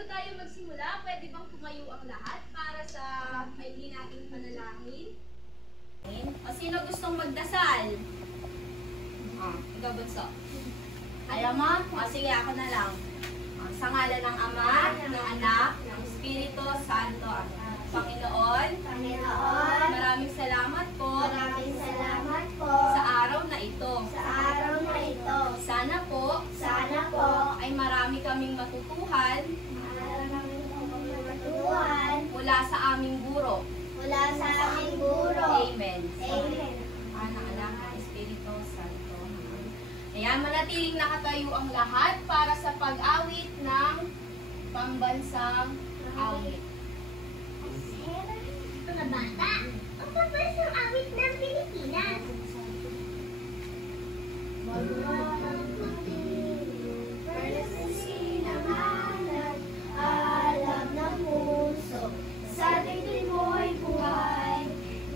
Bago tayo magsimula, pwede bang tumayo ang lahat para sa maigli nating panalangin? O sino gustong magdasal? Ikaw bunso. Ayaw mo? O sige, ako na lang. Sa ngalan ng Ama, ng Anak, ng Espiritu Santo. Panginoon, maraming salamat po sa araw na ito. Sana po ay marami kaming matutuhan mula sa aming guro. Amen. Anak, Anak, ng Espiritu Santo. Ayan, manatiling nakatayo ang lahat para sa pag-awit ng pambansang awit. Mga bata, ang pambansang awit ng Pilipinas. Alam ng puso, sa tingin mo'y buhay,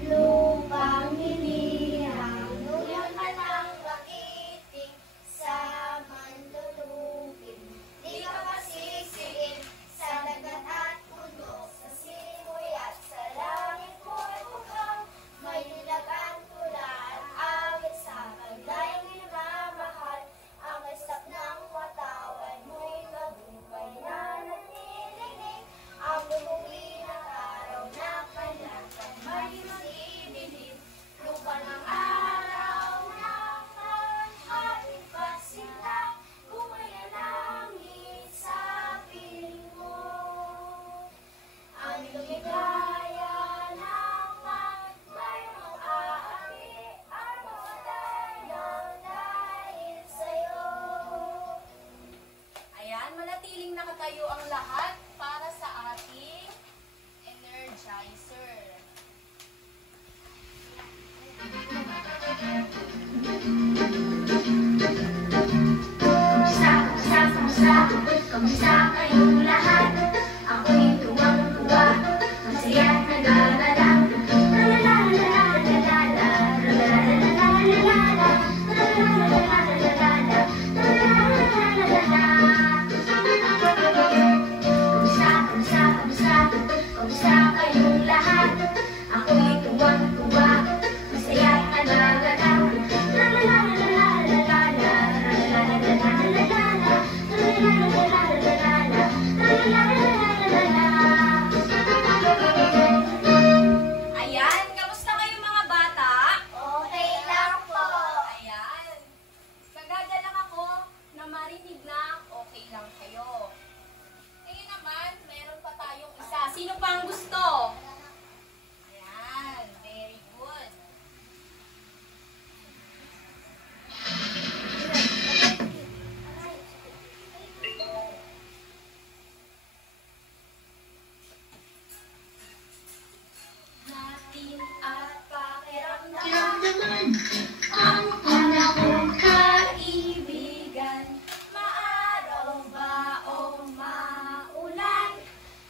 lupang hinihang, nuyang ka ng makiting, sa manlulupin. Di ka masisiin, sa dagat at puno, sa simoy at sa langit mo'y bukhang, may nilagang tula at awit sa paglayang minamahal, ang estap ng watawan mo'y mabuhay na nagtitinig, ang bumuwi ng araw na kanyang may masibilin, lupa ng araw ng ating pasinta, bumaya langit sa piling mo. Ang lumigaya ng mayroong aari, ang mawalay ng dahil sa'yo. Ayan, manatiling nakatayo ang lahat para sa ating energizer. Kamusta kayong lahat? Ako'y tuwang-tuwa, masaya at nag-aalala. Kamusta kayong lahat? Ako'y tuwang-tuwa, masaya at nag-aalala. Ayan, kamusta kayo mga bata? Okay lang po. Ayan, nagaga lang ako na marinig na okay lang kayo. Ngayon naman, meron pa tayong isa. Sino pa ang gusto? Ayan, very good. Natin at pakiramdaman ang panahong kaibigan. Maaraw ba o maulan,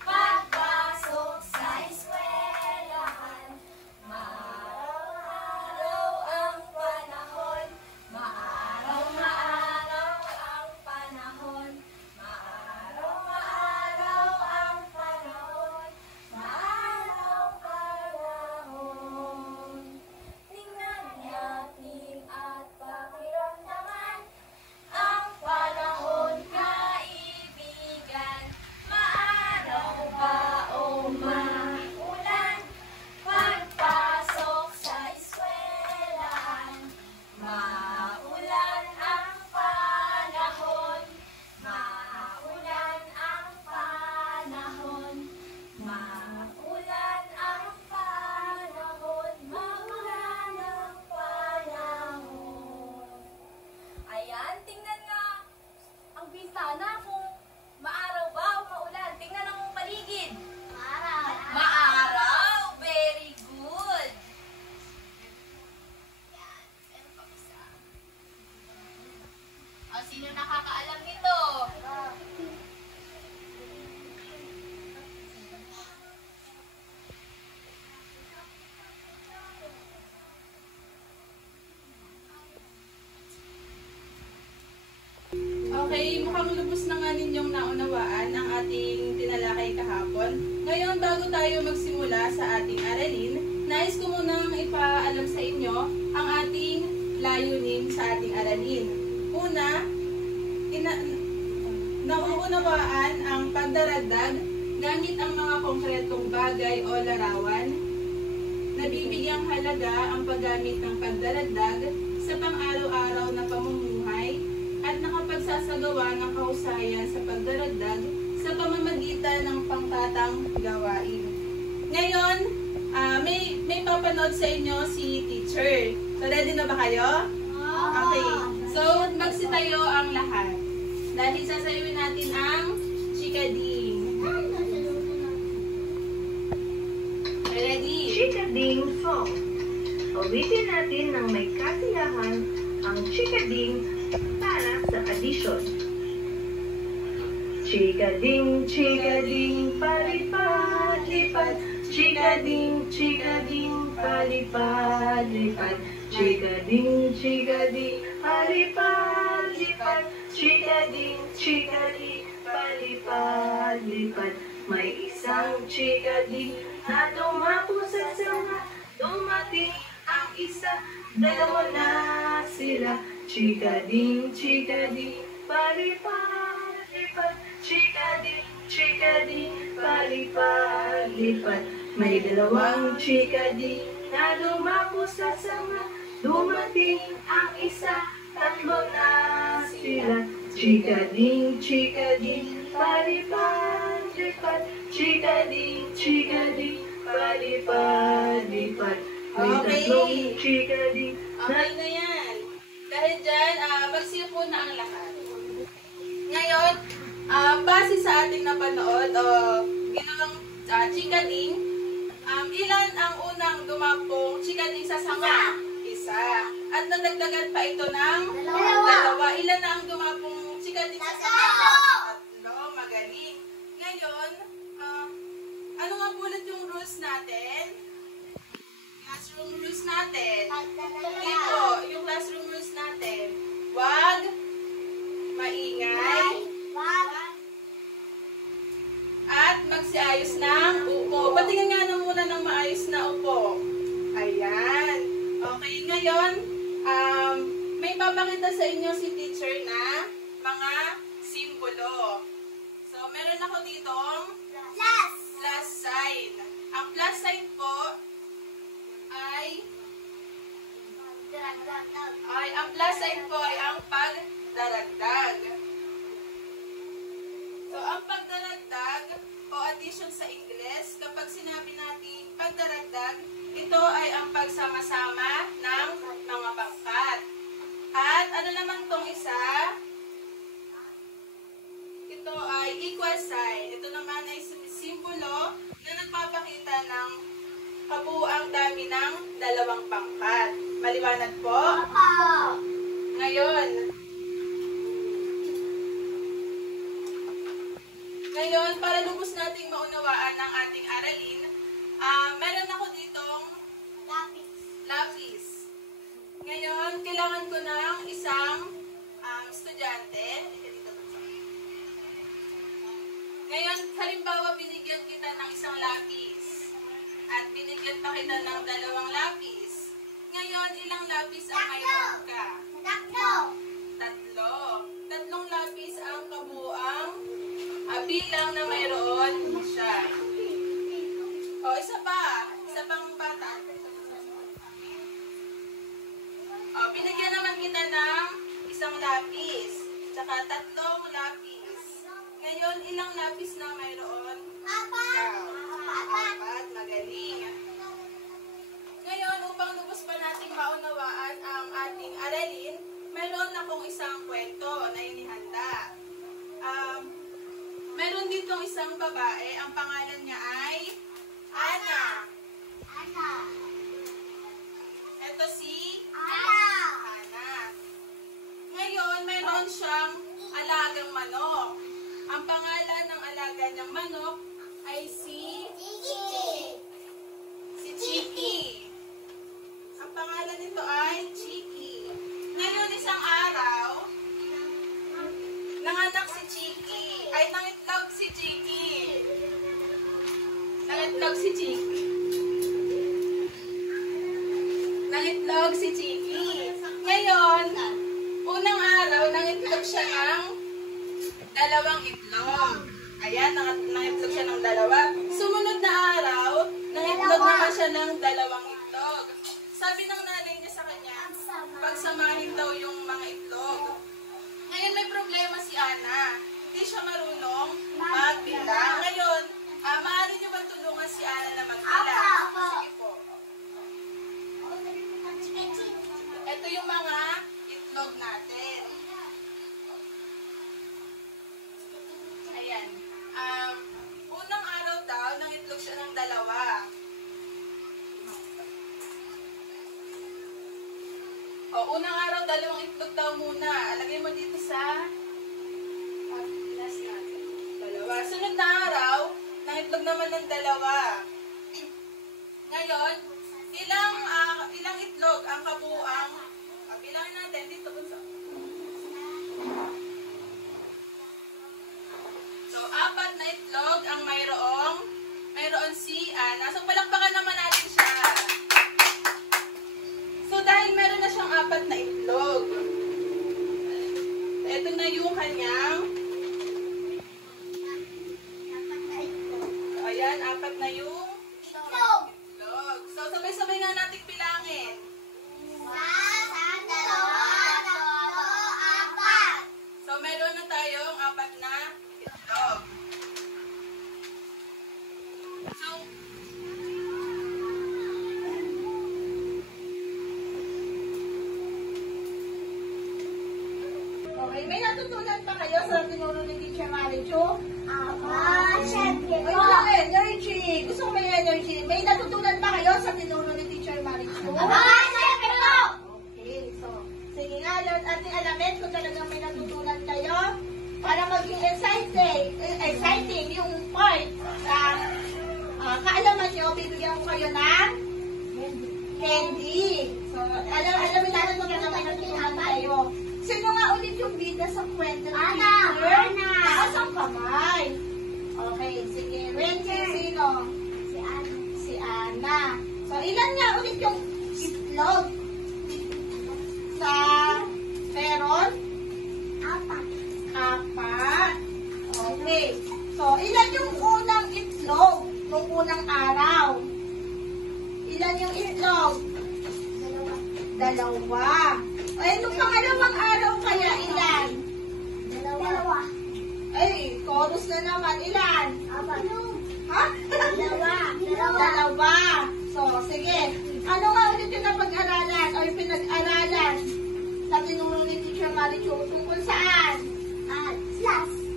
pagpasok sa eskwelahan. Maaraw ang panahon, maaraw ang panahon, maaraw ang panahon, maaraw panahon. Tingnan natin at pakiramdaman ang panahon kaibigan. Maaraw ba o maulan, pagpasok sa eskwelahan. Maulan ang panahon, maulan ang panahon, maulan ang panahon, maulan ang panahon. Ayan, tingnan nga ang bintana kung maaraw ba o maulan. Tingnan ang paligid. Maaraw! Very good! Yan, meron pa isa. O, sino nakakaalam nito? Okay, mukhang lubos na nga ninyong naunawaan ang ating tinalakay kahapon. Ngayon, bago tayo magsimula sa ating aralin, nais ko munang ipaalam sa inyo ang ating layunin sa ating aralin. Una, nauunawaan ang pagdaragdag gamit ang mga konkretong bagay o larawan. Nabibigyang halaga ang paggamit ng pagdaragdag sa pang-araw-araw na pamumuhay at nakapagsasagawa ng kahusayan sa pagdaragdag sa pamamagitan ng pangkatang gawain. Ngayon, may papanood sa inyo si teacher. So, ready na ba kayo? Okay. So, magsitayo ang lahat. Dahil sasayawin natin ang chikading. Ready? Chikading song. Ulitin natin ng may kasiyahan ang chikading para sa addition. Chikading, chikading, palipad-lipad. Chikading, chikading, palipad-lipad. Chikading, chikading, palipad-lipad. Chikading, chikading, palipad-lipad. May isang chikading na tumapo sa sanga. Dumating ang isa, dalawa na sila. Chikading, chikading, palipad-lipad. Chikading, chikading, palipad-lipad. May dalawang chikading na dumapo sa sanga. Dumating ang isa, tatlo na sila. Chikading, chikading, palipad-lipad. Chikading, chikading, palipad-lipad. May tatlong chikading na... Okay na yan. Dahil dyan, magsipo na ang lahat. Ngayon, base sa ating napanood o ginawang chikading, ilan ang unang dumapong chikading sa sanga? Isa. At nadagdagan pa ito ng dalawa. Ilan na ang dumapong chikading sa sanga? Tatlo. Magaling. Ngayon, ano nga ulit yung rules natin? Classroom rules natin. Dito, yung classroom rules natin. Huwag maingay at magsiayos ng upo. Patingin nga na muna ng maayos na upo. Ayan. Okay, ngayon, may papakita sa inyo si teacher na mga simbolo. So, meron ako ditong plus sign. Ang plus sign po ay ang plus sign po ay ang pagdaragdag. So, ang pagdaragdag o addition sa Ingles, kapag sinabi natin pagdaragdag, ito ay ang pagsama-sama ng mga pangkat. At ano naman tong isa? Ito ay equal sign. Ito naman ay simbolo na nagpapakita ng kabuuang dami ng dalawang pangkat. Maliwanag po? Ngayon, para lubos nating maunawaan ang ating aralin, meron ako ditong lapis. Ngayon, kailangan ko ng isang estudyante. Ngayon, halimbawa, binigyan kita ng isang lapis. At binigyan pa kita ng dalawang lapis. Ngayon, ilang lapis ang mayroon ka? Tatlo. Tatlong lapis ang kabuuang bilang na mayroon siya. O, isa pa. Isa pang bata. O, binigyan naman kita ng isang lapis. Tsaka tatlong lapis. Ngayon, ilang lapis na mayroon? Apat. Magaling. Ngayon, upang lubos pa nating maunawaan ang ating aralin, mayroon akong isang kwento na inihanda. Meron ditong isang babae, ang pangalan niya ay Ana. Ito si Ana. Ngayon, meron siyang alagang manok. Ang pangalan ng alaga niyang manok ay si Chiki. Ang pangalan nito ay Chiki. Ngayon, isang araw, itlog si Chiki. Nangitlog si Chiki. Ngayon, unang araw, nangitlog siya ng dalawang itlog. Ayan, nangitlog siya ng dalawa. Sumunod na araw, nangitlog naman siya ng dalawang itlog. Sabi ng nanay niya sa kanya, pagsamahin daw yung mga itlog. Ngayon may problema si Ana. Hindi siya marunong magbilang. Ngayon, maaari niyo bang tulungan si Ana na magbilang? Sige po. Ito yung mga itlog natin. Ayan. Unang araw daw, nangitlog siya ng dalawa. Unang araw, dalawang itlog daw muna. Lagay mo dito sa glass natin. Dalawa. Sunod na araw, nangitlog naman ng dalawa. Ngayon, ilang itlog ang kabuuang bilangin natin dito bunso. So, 4 na itlog ang mayroon si Ana. So, palakpakan naman natin siya. So, dahil meron na siyang 4 na itlog, ito na yung kanyang ayan, 4 na yung itlog. So, sabay-sabay nga natin bilangin. So, meron na tayong 4 na itlog. So, okay, may natutunan pa kayo sa tinuro ni Teacher Marichu? Siyempre Ay, po. wala energy. Gusto ko may energy. May natutunan pa kayo sa tinuro ni Teacher Marichu? Siyempre po. Okay, so, sige nga, ating alamin kung talagang may natutunan kayo para maging exciting yung part. Kaalaman nyo, bibigyan ko kayo ng candy. So, alamin natin kung talagang may natutunan kayo. Sino nga ulit yung bida sa kwento ng teacher? Ana. Taas ang kamay. Okay, sige. Wendy, sino? Si Ana. So, ilan nga ulit yung itlog? Sa meron? 4. Okay. So, ilan yung unang itlog nung unang araw? Ilan yung itlog? 2. Ay, nung pangalawang araw kaya ilan? 2. Ay, chorus na naman. Ilan? Ha? 2. So, sige. Ano nga ulit yung napag-aralan o yung pinag-aralan sa tinuro ni Teacher Marichu? Tungkol saan?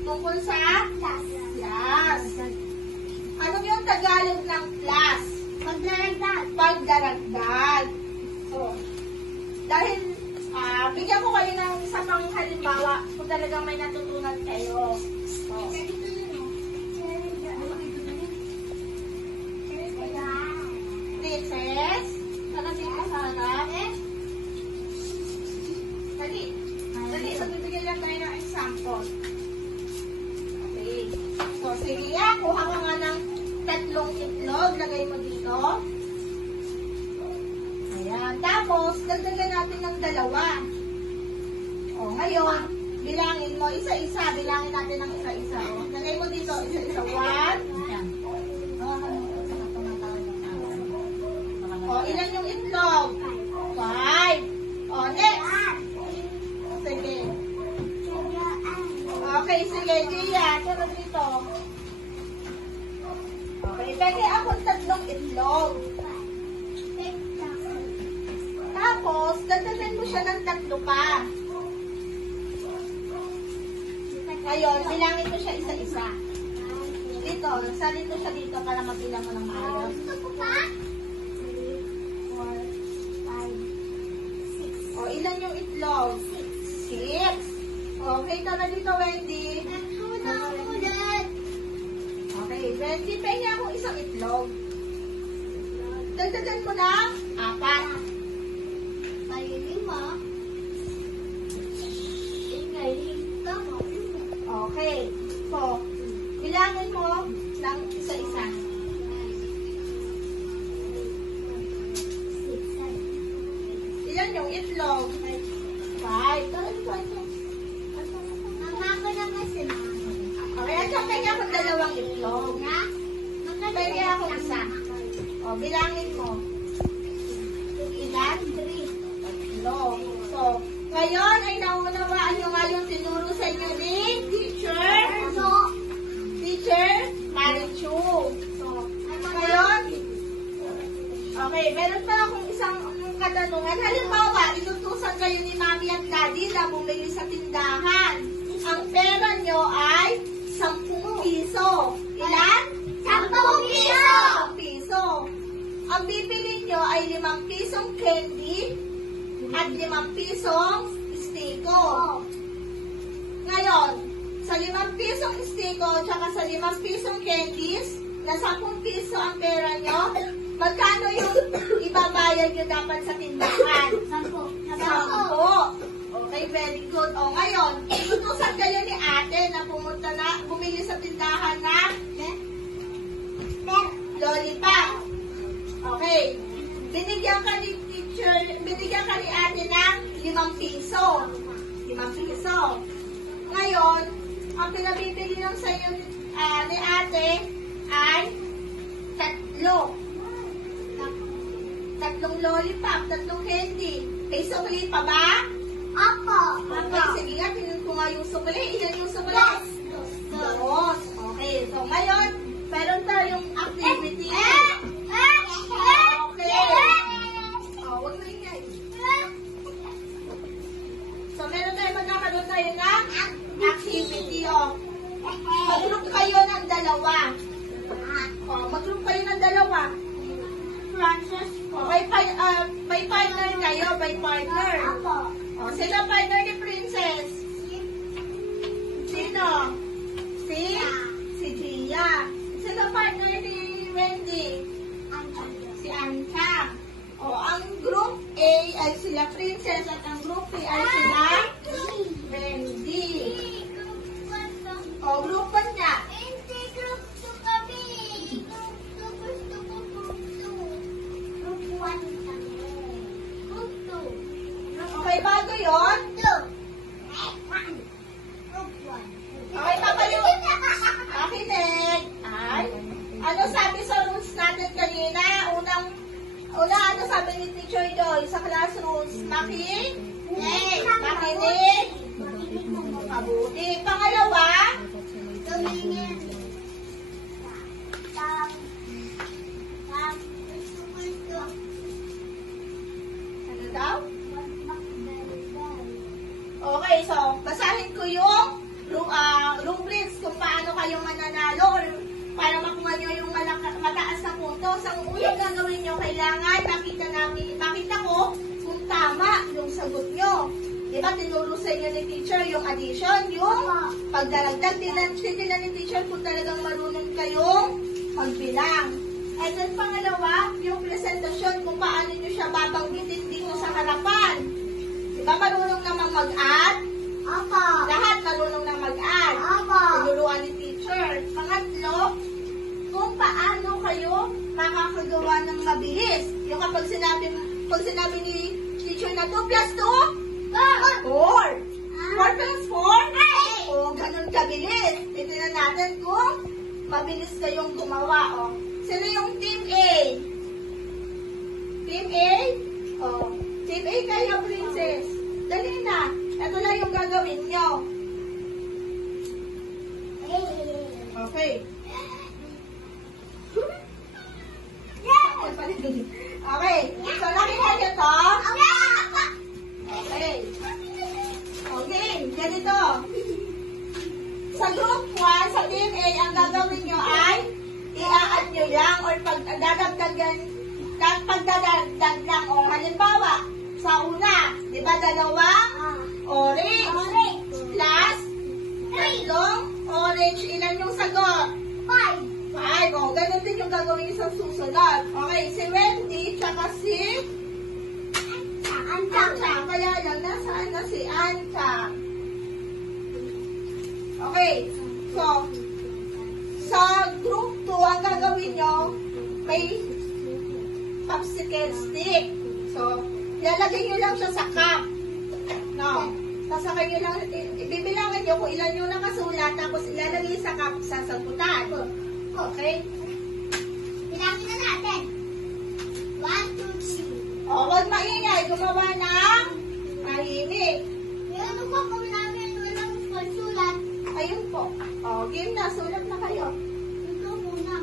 Tungkol sa? Class. Ano yung Tagalog ng class? Pagdaragdag. So, dahil bigyan ko kayo ng isa pang halimbawa kung talagang may natutunan kayo. So, Princess, sana dito sa harap. Dali, magbibigyan lang tayo ng example. Okay. So, sige yan, kuha ka nga ng 3 itlog, lagay mo dito. Ayan. Tapos, dagdagan natin ng 2. O, ngayon, bilangin mo, isa-isa. Bilangin natin ng isa-isa. O, lagay mo dito, isa-isa. 1. O, ilan yung itlog? 5. O, next. Sige. Okay, sige. Gia, tara dito. Okay, pwede akong 3 itlog. Tapos, dagdagan mo siya ng 3 pa. Ngayon, bilangin mo siya isa-isa. Dito, salin mo siya dito para mabilang mo ng maayos. 4, 5, 6. O, ilan yung itlog? 6. Okay, tara dito, Wendy. Okay, Wendy, pengi akong isang itlog. Dagdagan mo ng 4. Okay. So, bilangin mo ng isa-isa. itlog? 5. Mama ko na kasi. Okay, at saka kanya akong dalawang itlog. Pwede ako isa. O, bilangin mo. Ilan? 3. So, ngayon ay naunawaan nyo nga yung tinuro sa inyo ni Teacher Marichu. So, ngayon, okay, meron pa akong isang katanungan. Halimbawa, inutusan kayo ni Mami at Daddy na bumili sa tindahan. Ang pera nyo ay 10 piso. Ilan? 10 piso! 10 piso. Ang bibili nyo ay 5 pisong candy at 5 pisong stiko. Ngayon, sa 5 pisong stiko at sa 5 pisong candies, na 10 piso ang pera nyo, magkano yung ibabayad nyo dapat sa tindahan? 10. Okay, very good. O ngayon, inutusan kayo ni ate na bumili sa tindahan ng lollipop. Okay. Binigyan ka ni ate ng 5 piso. 5 piso. Ngayon, ang pinabibili lang sa iyo ni ate ay 3. 3 lollipop, 3 candy. May sukli pa ba? Opo. Okay, sige nga, tingnan ko nga yung sukli. Ilan yung sukli? 2. Okay, so ngayon, meron tayong activity. Huwag na ingay. So, meron magkakaroon tayo ng activity, Mag-group kayo ng dalawa. Mag-group kayo ng dalawa. By partner kayo, by partner. Sino partner ni Princess? Sino? Si Gia. Sino partner ni Wendy? Si Anka. Ang group A ay sila Princess at ang group B ay sila Wendy. Group 1 niya. Okay, bago yun? Okay, papaliwin. Makinig. Ano sabi sa rules natin kanina? Una, ano sabi ni Teacher Joy sa classrooms? Makinig. Mabuti. Pangalawa, ano daw? Okay, so, basahin ko yung rubrics kung paano kayo mananalo or para makuha nyo yung mataas na puntos. Ang unang gagawin nyo, kailangan makita ko kung tama yung sagot nyo. Diba, tinuro sa inyo ni teacher yung addition, yung pagdaragdag. Titinan ni teacher kung talagang marunong kayong magbilang. And then pangalawa, yung presentasyon kung paano nyo siya babanggitin dito sa harapan. Diba, marunong namang mag-add? Lahat marunong na mag-add. Tinuruan ni teacher. Pangatlo, kung paano kayo makakagawa ng mabilis. Yung kapag sinabi ni teacher na 2 plus 2, 4. 4 plus 4? Ganun kabilis. Titignan natin kung mabilis kayong gumawa. Sino yung team A? Team A? Team A kayo, Princess. Dali na. Ito na yung gagawin nyo. Okay. Okay. So, nakita nyo to? Okay. Okay. Ganito. Sa group 1, sa team A, ang gagawin nyo ay i-add nyo lang or pagdadagdag lang. O, halimbawa, sa una, di ba 2 orange plus 3 orange. Ilan yung sagot? 5. O, ganun din yung gagawin sa susunod. Okay, si Wendy, tsaka si Ancha. Kaya lang, nasaan na si Ancha? Okay, so, sa group 2, ang gagawin nyo, may popsicle stick. So, Lalagay nyo lang siya sa cup. No. Sasakay nyo lang, ibibilangin nyo kung ilan yung nakasulat, tapos ilalagay sa cup sa sagutan. Okay? Bilangin na natin. 1, 2, 3. O, huwag maingay. Gumawa ng tahimik. Ano po kung namin walang pagsulat? Ayun po. O, game na. Sulat na kayo. Ito muna.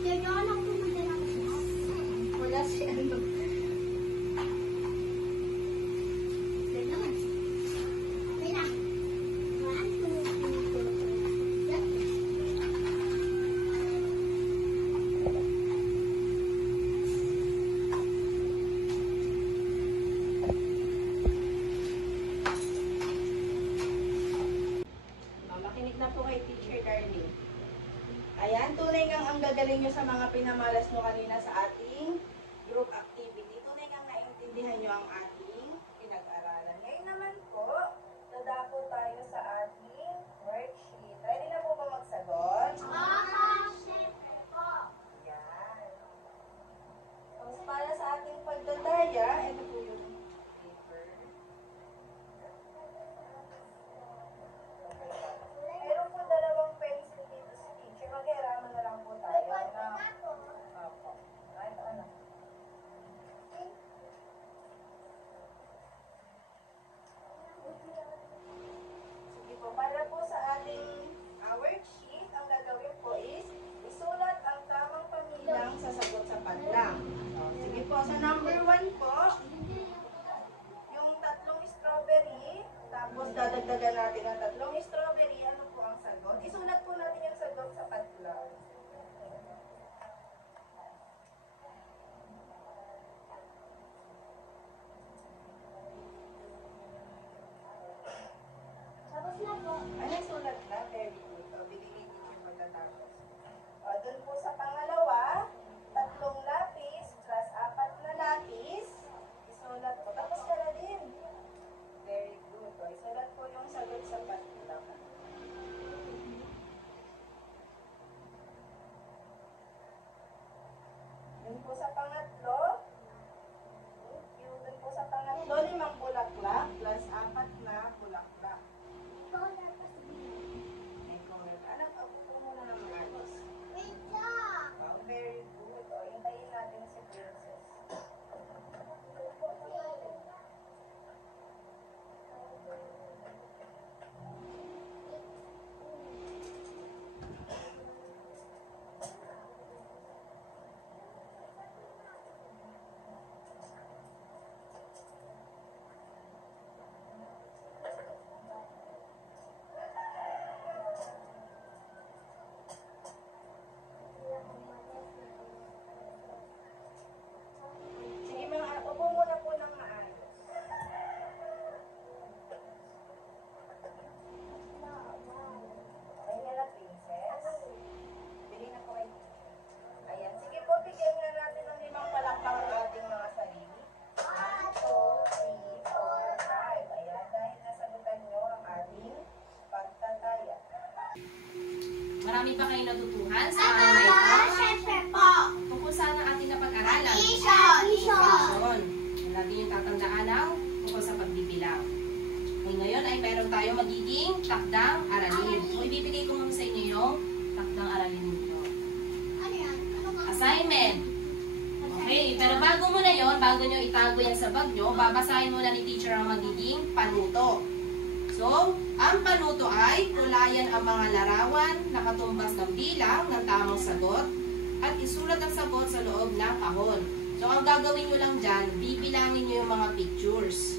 Ito yun ang pumunta ng class. Wala si ano. Ganun. Okay na. 1, 2, 3. Makinig na po kay Teacher Darlene. Ayan, tunay ngang ang gagaling nyo sa mga pinamalas nyo kanina sa ating group activity. Tunay ngang naintindihan nyo ang ating pinag-aralan. Ngayon naman po, dadako tayo sa ating worksheet. Ready na po ba magsagot? Siyempre po. Yan. Tapos para sa ating pagdadaya, ito po yung paper. Meron po dalawang pencil dito sa teacher. Mag-iaraman na lang po tayo. Opo. Kahit ano. Sige po, para po sa ating worksheet, ang gagawin po is isulat ang tamang pamilyang sasagot sa padlang. Sige po, sa number 1 po, yung tatlong strawberry, tapos dadagdagan natin ang tatlong strawberry, ano po ang sagot? Isulat po natin yung sagot sa padlang. Tapos na po. Ano sulat na? Very good. O, bigay ni teacher pagkatapos. O, dun po sa pangalawa, 3 lapis, plus 4 na lapis. Isulat po. Tapos ka na din. Very good. O, isulat po yung sagot sa padlang. Dun po sa pangatlo, dun po sa pangatlo, 5 bulaklak, plus 4 na bulaklak. May color. Anak, ako po muna ng maayos. Wait lang. Oh, very good. O, hintayin natin si Princess. Sige mga anak, upo muna po ng maayos. Okay na lang, Princess. Bili na po kay teacher. Ayan, sige po, bigyan nga natin ng 5 palakpak ang ating mga sarili. 1, 2, 3, 4, 5. Ayan, dahil nasagutan nyo ang ating pagtataya. Marami pa kayong natutuhan sa araw na ito. Siyempre po. Tungkol saan ang ating napag-aralan? Ison. Yun. Lagi yung tatandaan ng tungkol sa pagbibilang. Okay, ngayon ay meron tayo magiging takdang aralin. So, ibibigay ko muna sa inyo yung takdang aralin nito. Ano yan? Ano ka? Assignment. Okay, pero bago muna yon, bago nyo itago yan sa bag nyo, babasahin muna ni teacher ang magiging panuto. So, ang panuto ay tulayan ang mga larawan na katumbas ng bilang ng tamang sagot at isulat ang sagot sa loob ng kahon. So, ang gagawin nyo lang dyan, bibilangin nyo yung mga pictures.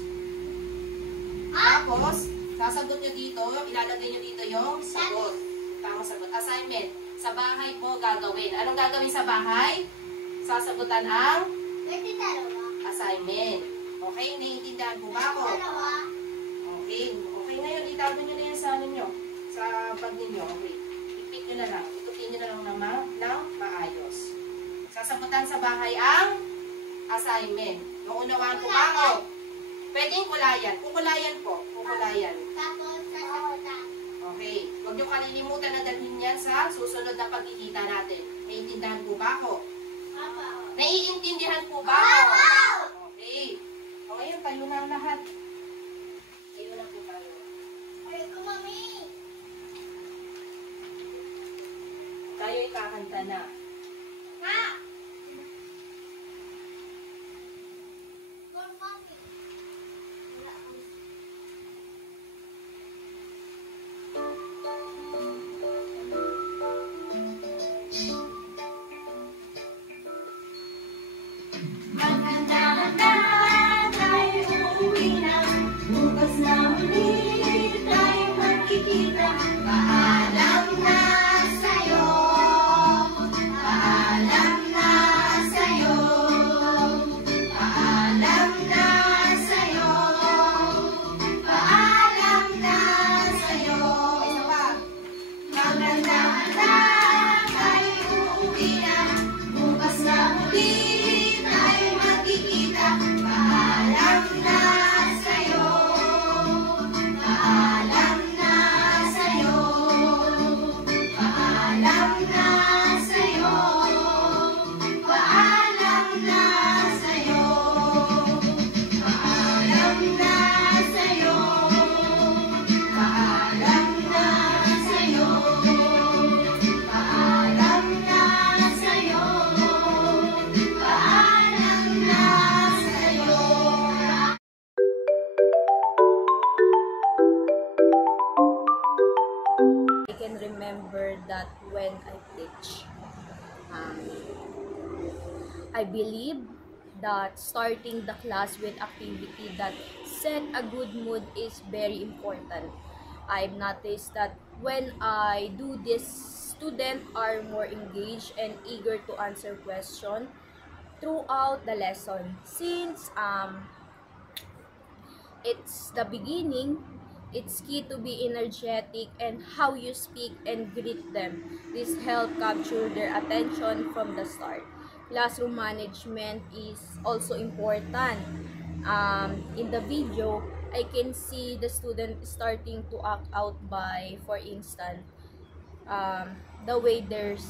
Tapos, sasagot nyo dito, ilalagay nyo dito yung sagot. Tamang sagot. Assignment. Sa bahay mo gagawin. Anong gagawin sa bahay? Sasagutan ang Pwede dalawa. assignment. Okay, naiintindihan po ba ako? Dalawa. Okay. Okay, ngayon, itago nyo na yan sa ninyo. Sa bag ninyo. Okay. Ipit nyo na lang. Itukin nyo na lang ng maayos. Sasagutan sa bahay ang assignment. Yung unawaan po ba ako? Pwedeng kulayan. Kukulayan po. Kukulayan. Tapos sasagutan. Okay. Huwag nyo kalilimutan na dalhin yan sa susunod na pagkikita natin. Naiintindihan po ba ako? Papa. Naiintindihan po ba ako? Okay. O ngayon, tayo na ang lahat. Tayo na po tayo. Tayo'y kakanta na. I can remember that when I teach, I believe that starting the class with activity that set a good mood is very important. I've noticed that when I do this, students are more engaged and eager to answer questions throughout the lesson. Since it's the beginning, it's key to be energetic and how you speak and greet them. This help capture their attention from the start. Classroom management is also important. In the video, I can see the student starting to act out by, for instance, the way they're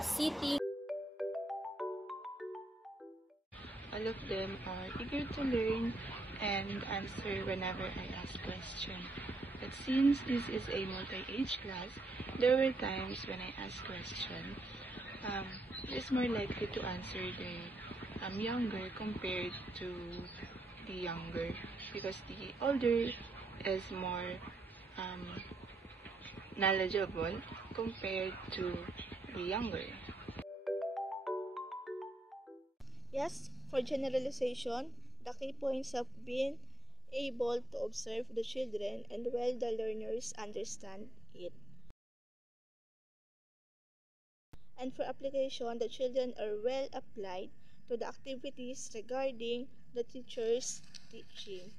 sitting. All of them are eager to learn and answer whenever I ask questions. But since this is a multi-age class, there were times when I asked questions, it is more likely to answer the younger compared to the younger, because the older is more knowledgeable compared to the younger. Yes, for generalization, the key points of being able to observe the children and well the learners understand it. And for application, the children are well applied to the activities regarding the teacher's teaching.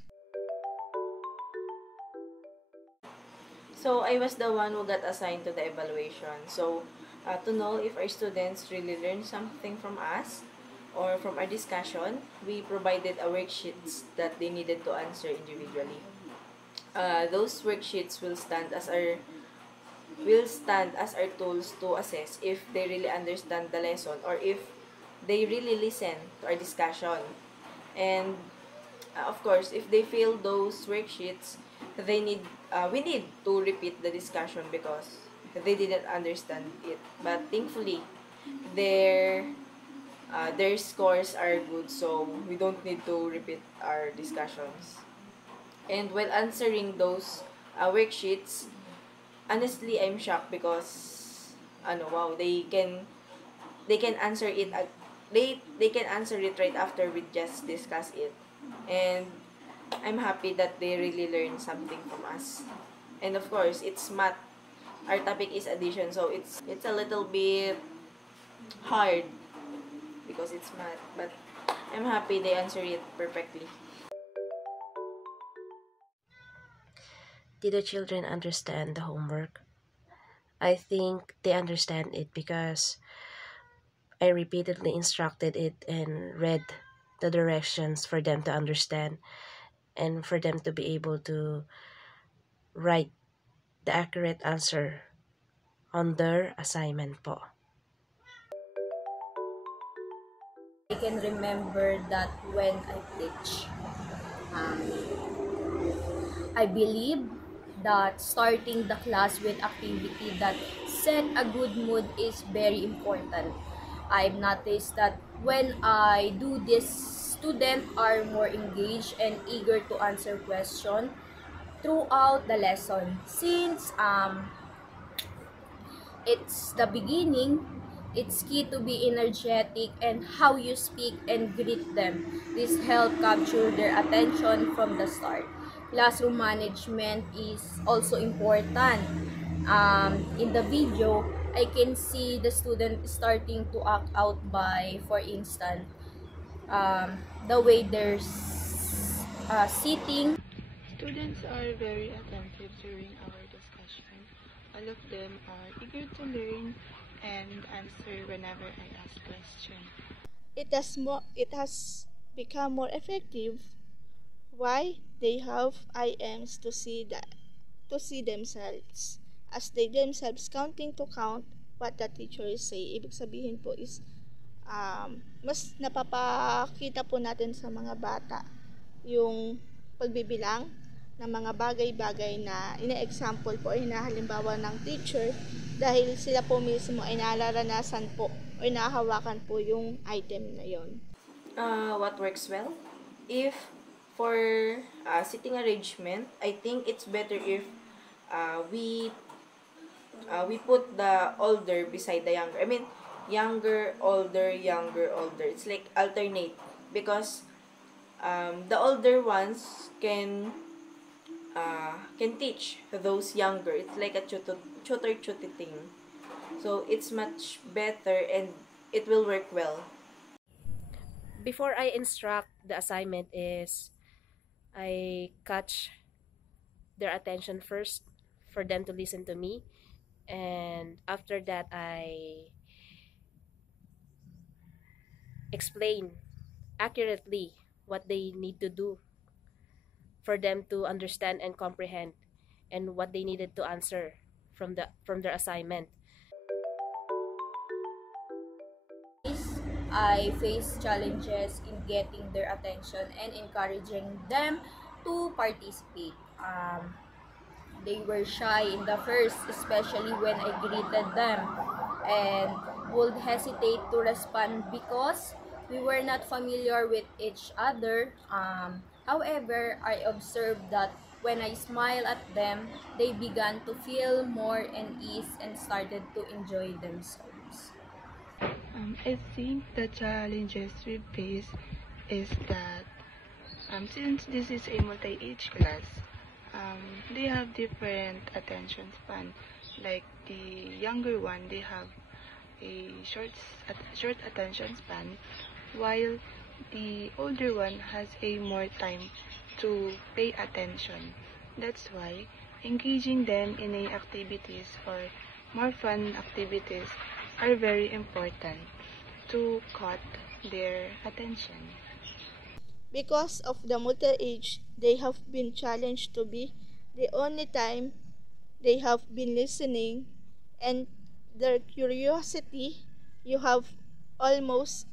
So, I was the one who got assigned to the evaluation. So, to know if our students really learned something from us or from our discussion, we provided a worksheets that they needed to answer individually. Those worksheets will stand as our tools to assess if they really understand the lesson or if they really listen to our discussion. And of course, if they fail those worksheets, we need to repeat the discussion because they didn't understand it. But thankfully, their scores are good, so we don't need to repeat our discussions. And while answering those worksheets, honestly, I'm shocked because wow, they can answer it they can answer it right after we just discuss it. And I'm happy that they really learned something from us. And of course, it's math. Our topic is addition, so it's a little bit hard because it's math, but I'm happy they answer it perfectly. Did the children understand the homework? I think they understand it because I repeatedly instructed it and read the directions for them to understand and for them to be able to write the accurate answer on their assignment po. I can remember that when I teach. I believe that starting the class with activity that set a good mood is very important. I've noticed that when I do this, students are more engaged and eager to answer questions throughout the lesson. Since it's the beginning, it's key to be energetic and how you speak and greet them. This help capture their attention from the start. Classroom management is also important. In the video, I can see the student starting to act out by, for instance, the way they're sitting. Students are very attentive during our discussion. All of them are eager to learn and answer whenever I ask questions. It has become more effective. Why? They have IMs to see themselves as they themselves counting to count what the teachers say. Ibig sabihin po is mas napapakita po natin sa mga bata yung pagbibilang ng mga bagay-bagay na ina-example po ay hinahalimbawa ng teacher dahil sila po mismo ay nalaranasan po o nahahawakan po yung item na yon. What works well? If for sitting arrangement, I think it's better if we put the older beside the younger. I mean, younger, older, younger, older. It's like alternate because the older ones can teach those younger. It's like a tutor thing. So it's much better and it will work well. Before I instruct, the assignment is I catch their attention first for them to listen to me, and after that I explain accurately what they need to do for them to understand and comprehend and what they needed to answer from their assignment. I face challenges in getting their attention and encouraging them to participate. They were shy in the first, especially when I greeted them, and would hesitate to respond because we were not familiar with each other. However, I observed that when I smiled at them, they began to feel more at ease and started to enjoy themselves. I think the challenges we face is that since this is a multi-age class, they have different attention span. Like the younger one, they have a short attention span, while the older one has a more time to pay attention. That's why engaging them in activities or more fun activities are very important to cut their attention. Because of the multi-age, they have been challenged to be the only time they have been listening, and their curiosity, you have almost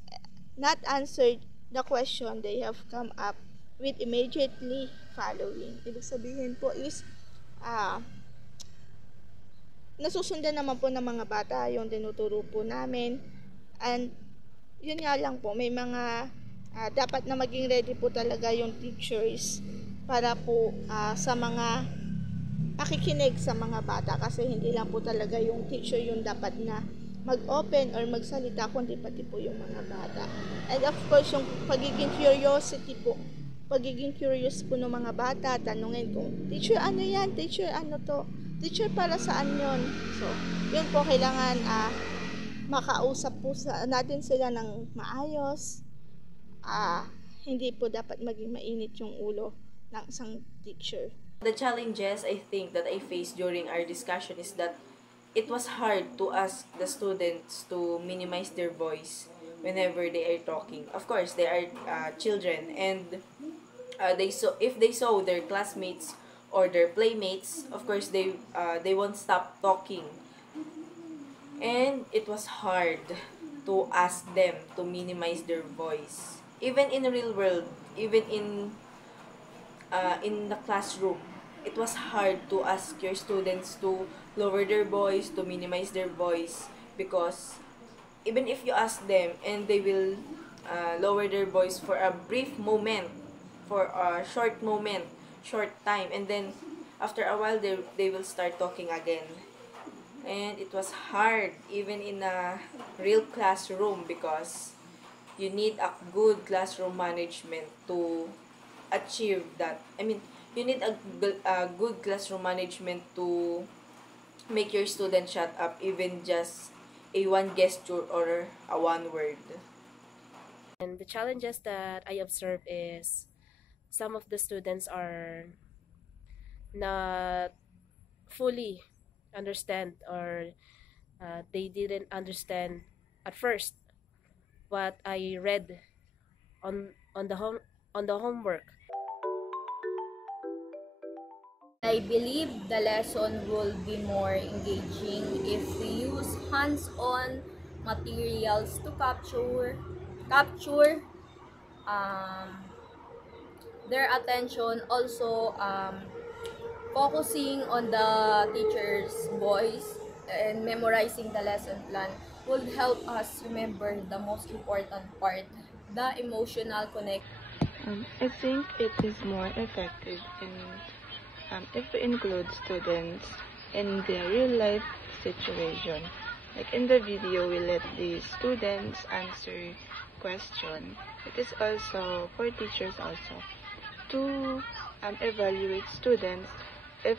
not answered the question they have come up with immediately following. Ibig sabihin po is nasusundan naman po ng mga bata yung tinuturo po namin, and yun nga lang po, may mga dapat na maging ready po talaga yung teachers para po sa mga pakikinig sa mga bata, kasi hindi lang po talaga yung teacher yung dapat na mag-open or magsalita, kundi pati po yung mga bata. And of course, yung pagiging curious po ng mga bata, tanungin kung, teacher ano yan? Teacher ano to? Teacher para saan yon? So, yun po kailangan makausap po natin sila ng maayos. Hindi po dapat maging mainit yung ulo ng isang teacher. The challenges I think that I faced during our discussion is that it was hard to ask the students to minimize their voice whenever they are talking. Of course, they are children, and if they saw their classmates or their playmates, of course they won't stop talking. And it was hard to ask them to minimize their voice. Even in the real world, even in the classroom, it was hard to ask your students to lower their voice, to minimize their voice, because even if you ask them and they will lower their voice for a brief moment, for a short moment, short time, and then after a while they will start talking again. And it was hard even in a real classroom, because you need a good classroom management to achieve that. I mean, you need a good classroom management to make your student shut up, even just a one gesture or a one word. And the challenges that I observe is some of the students are not fully understand, or they didn't understand at first what I read on the homework. I believe the lesson will be more engaging if we use hands-on materials to capture um, their attention. Also, focusing on the teacher's voice and memorizing the lesson plan will help us remember the most important part, the emotional connection. I think it is more effective if we include students in their real life situation. Like in the video, we let the students answer question. It is also for teachers also to evaluate students if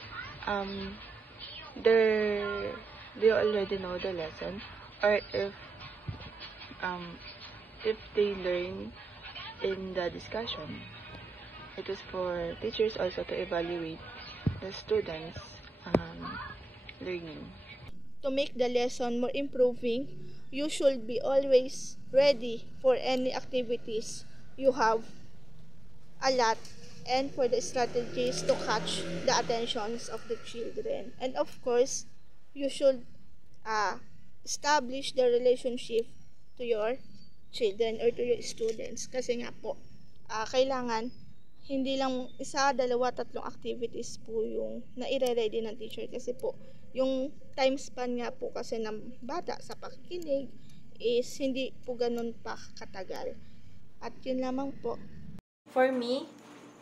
they already know the lesson, or if they learn in the discussion. It is for teachers also to evaluate the students' learning. To make the lesson more improving, you should be always ready for any activities you have a lot, and for the strategies to catch the attentions of the children. And of course, you should establish the relationship to your children or to your students. Kasi nga po, kailangan hindi lang isa, dalawa, tatlong activities po yung naire-ready ng teacher, kasi po yung time span nga po kasi ng bata sa pakikinig is hindi po ganun pa katagal. At yun lamang po. For me,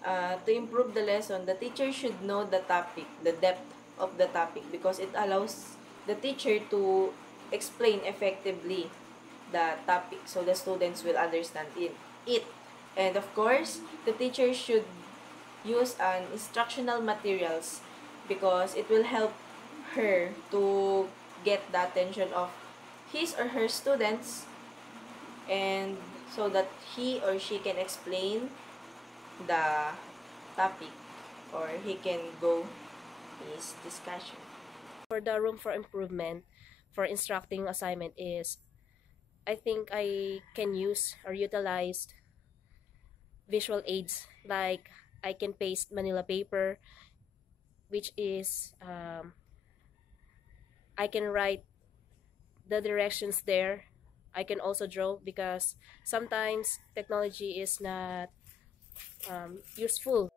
to improve the lesson, the teacher should know the topic, the depth of the topic, because it allows the teacher to explain effectively the topic so the students will understand it. And of course, the teacher should use an instructional materials, because it will help her to get the attention of his or her students, and so that he or she can explain the topic, or he can go his discussion. For the room for improvement for instructing assignment is, I think I can use or utilize visual aids, like I can paste manila paper, which is I can write the directions there. I can also draw, because sometimes technology is not useful.